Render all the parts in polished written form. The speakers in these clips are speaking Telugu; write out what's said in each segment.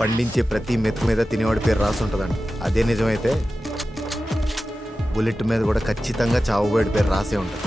పండించే ప్రతి మెతుకు మీద తినేవాడి పేరు రాసి ఉంటుందండి. అదే నిజమైతే బుల్లెట్ మీద కూడా ఖచ్చితంగా చావుబోయేడి పేరు రాసే ఉంటుంది.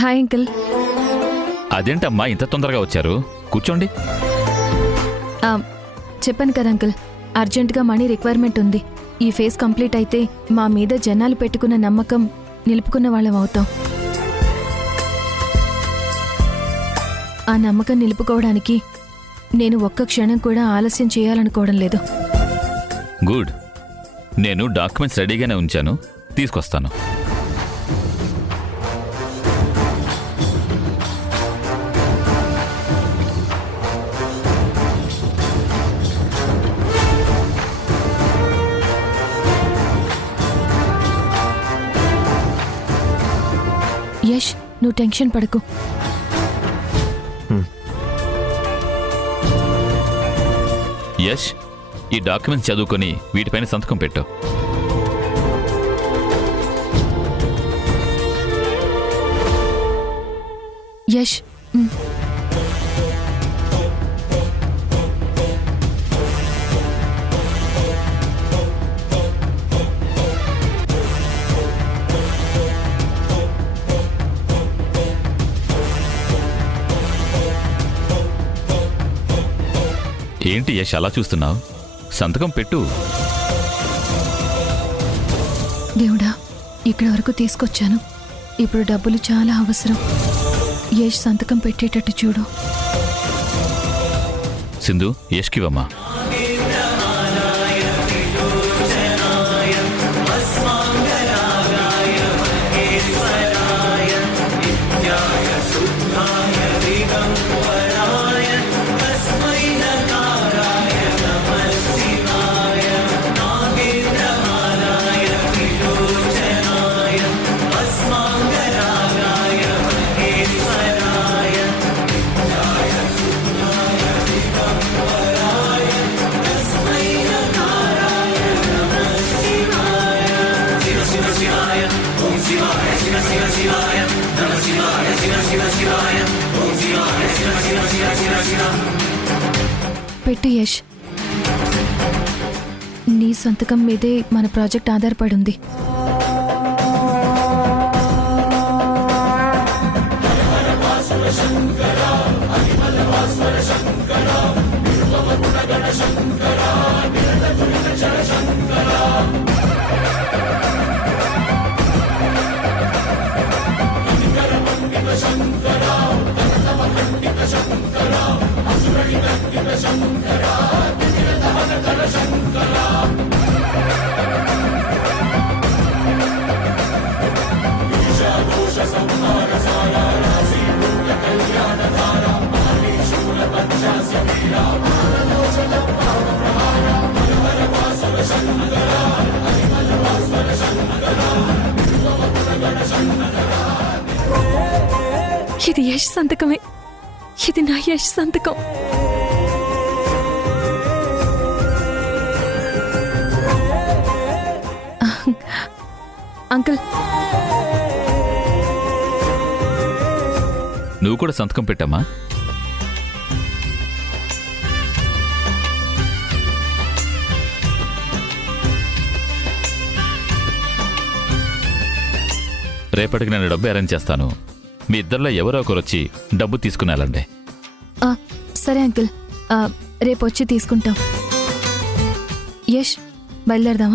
Hi uncle. అదేంటమ్మా ఇంత తొందరగా వచ్చారు? కూర్చోండి. చెప్పాను కదా అంకుల్, అర్జెంటుగా మనీ రిక్వైర్మెంట్ ఉంది. ఈ ఫేజ్ కంప్లీట్ అయితే మా మీద జనాలు పెట్టుకున్న నమ్మకం నిలుపుకున్న వాళ్ళం అవుతాం. ఆ నమ్మకం నిలుపుకోవడానికి నేను ఒక్క క్షణం కూడా ఆలస్యం చేయాలనుకోవడం లేదు. గుడ్. నేను డాక్యుమెంట్స్ రెడీగానే ఉంచాను, తీసుకొస్తాను. యష్, నువ్వు టెన్షన్ పడకు. యష్, ఈ డాక్యుమెంట్స్ చదువుకొని వీటిపైన సంతకం పెట్టు. యష్, ఏంటి యష్ అలా చూస్తున్నావు? సంతకం పెట్టు. దేవుడా, ఇక్కడి వరకు తీసుకొచ్చాను. ఇప్పుడు డబ్బులు చాలా అవసరం. యష్ సంతకం పెట్టేటట్టు చూడు. సింధు, యష్కివమ్మా. పెట్టు యష్. నీ సంతకం మీదే మన ప్రాజెక్ట్ ఆధారపడి ఉంది. ఇది యష్ సంతకమే. ఇది నా యష్ సంతకం. అంకుల్, నువ్వు కూడా సంతకం పెట్టమ్మా. రేపటికి నేను డబ్బు అరేంజ్ చేస్తాను. మీ ఇద్దరిలో ఎవరో ఒకరు వచ్చి డబ్బు తీసుకుని వెళ్ళండి. సరే అంకుల్, రేపు వచ్చి తీసుకుంటాం. యష్, బయలుదేరదామా?